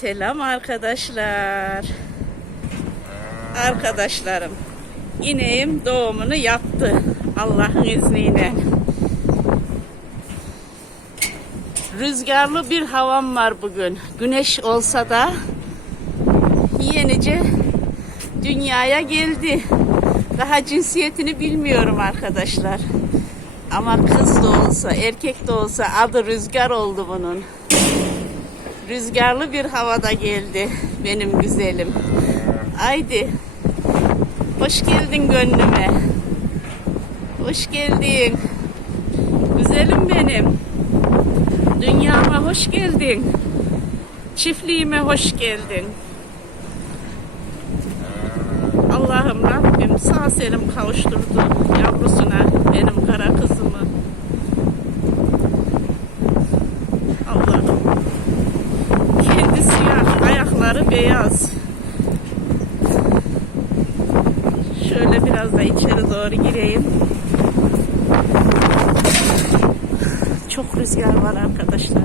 Selam arkadaşlar. Arkadaşlarım. İneğim doğumunu yaptı. Allah'ın izniyle. Rüzgarlı bir havam var bugün. Güneş olsa da yenice dünyaya geldi. Daha cinsiyetini bilmiyorum arkadaşlar. Ama kız da olsa, erkek de olsa adı Rüzgar oldu bunun. Rüzgarlı bir havada geldi benim güzelim. Haydi. Hoş geldin gönlüme. Hoş geldin. Güzelim benim. Dünyama hoş geldin. Çiftliğime hoş geldin. Allah'ım Rabbim sağ selim kavuşturdu yavrusuna benim kara kızımı. Allah'ım. Kendi siyah, ayakları beyaz. Şöyle biraz da içeri doğru gireyim. Çok rüzgar var arkadaşlar.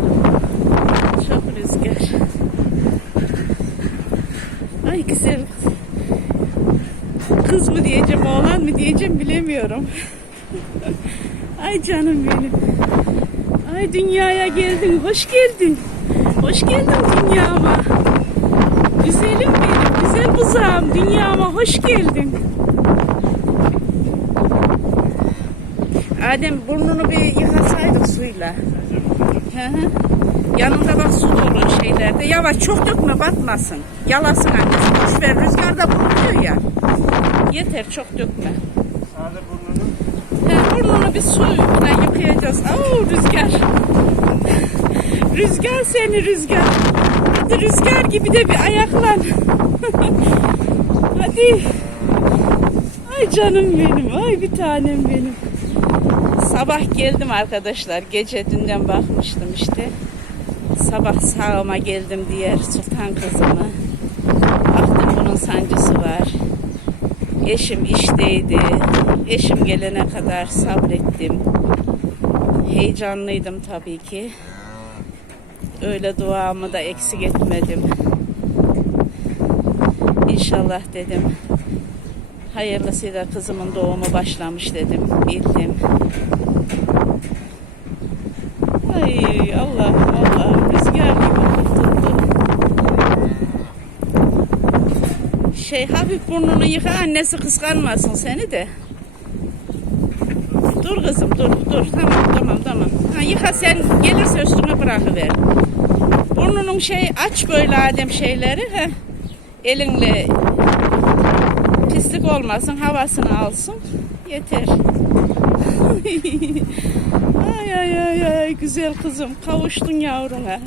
Çok rüzgar. Ay güzel. Kız mı diyeceğim, oğlan mı diyeceğim bilemiyorum. Ay canım benim. Ay dünyaya geldin, hoş geldin. Hoş geldin dünyama. Güzelim benim, güzel buzağım. Dünyama hoş geldin. Adem burnunu bir yıkasaydık suyla. Hı hı. Yanında bak su dolu şeylerde. Yavaş çok dökme batmasın. Yalasın annesi. Boş ver rüzgarda bulunuyor ya. Yeter çok dökme. Sade burnunu. He, burnunu bir suyla yıkayacağız. Oo rüzgar. rüzgar seni rüzgar. Hadi rüzgar gibi de bir ayaklan. Hadi. Ay canım benim. Ay bir tanem benim. Sabah geldim arkadaşlar. Gece dünden bakmıştım işte. Sabah sağıma geldim diğer sultan kızımı. Baktım bunun sancısı var. Eşim işteydi. Eşim gelene kadar sabrettim. Heyecanlıydım tabii ki. Öyle duamı da eksik etmedim. İnşallah dedim. Hayırlısıyla kızımın doğumu başlamış dedim. Bildim. Ay Allah Allah rüzgar gibi tuttu. Şey hafif burnunu yıka annesi kıskanmasın seni de. Dur kızım dur dur tamam tamam tamam. Ha, yıka sen gelirse üstüne bırakıver. Burnunun şey aç böyle adem şeyleri. He. Elinle pislik olmasın havasını alsın. Yeter. ay ay ay ay güzel kızım kavuştun yavruna.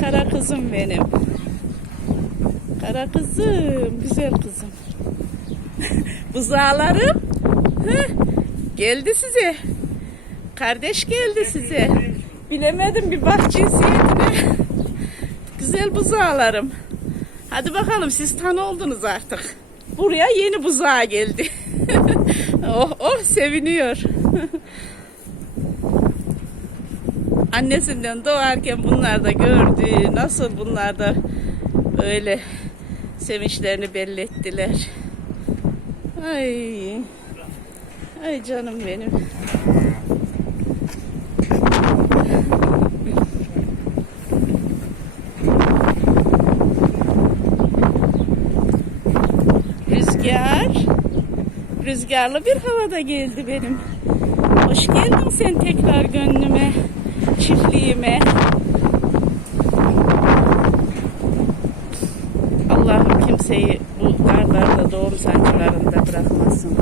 Kara kızım benim. Kara kızım, güzel kızım. Buzağlarım. Heh, geldi size. Kardeş geldi size. Bilemedim bir bak cinsiyetine. Güzel buzağlarım. Hadi bakalım siz tan oldunuz artık. Buraya yeni buzağa geldi. oh oh seviniyor. Annesinden doğarken bunlar da gördü. Nasıl bunlar da öyle sevinçlerini belli ettiler. Ay. Ay canım benim. Rüzgar. Rüzgarlı bir havada geldi benim. Hoş geldin sen tekrar gönlüme, çiftliğime. Allah'ım kimseyi bu darlarda doğum sancılarında bırakmasın.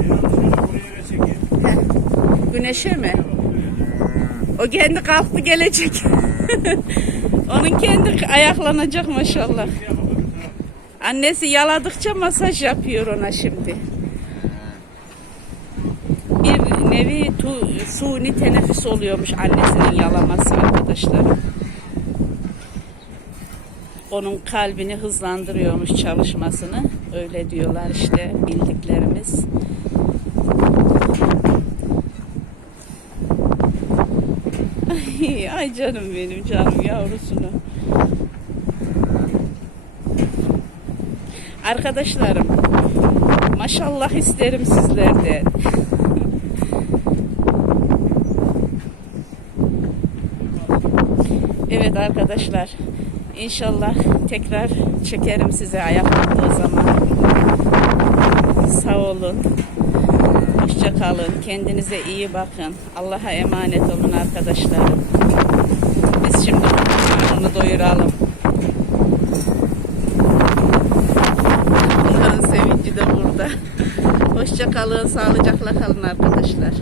Güneşe mi? O kendi kalktı gelecek. Onun kendi ayaklanacak maşallah. Annesi yaladıkça masaj yapıyor ona şimdi. Bir nevi tu, suni teneffüs oluyormuş annesinin yalaması arkadaşlar. Onun kalbini hızlandırıyormuş çalışmasını. Öyle diyorlar işte bildiklerimiz. Ay, canım benim canım yavrusunu. Arkadaşlarım maşallah isterim sizlerden. Evet arkadaşlar. İnşallah tekrar çekerim size ayaklandığı zaman. Sağ olun. Hoşça. Kendinize iyi bakın. Allah'a emanet olun arkadaşlarım. kalın, sağlıcakla kalın arkadaşlar.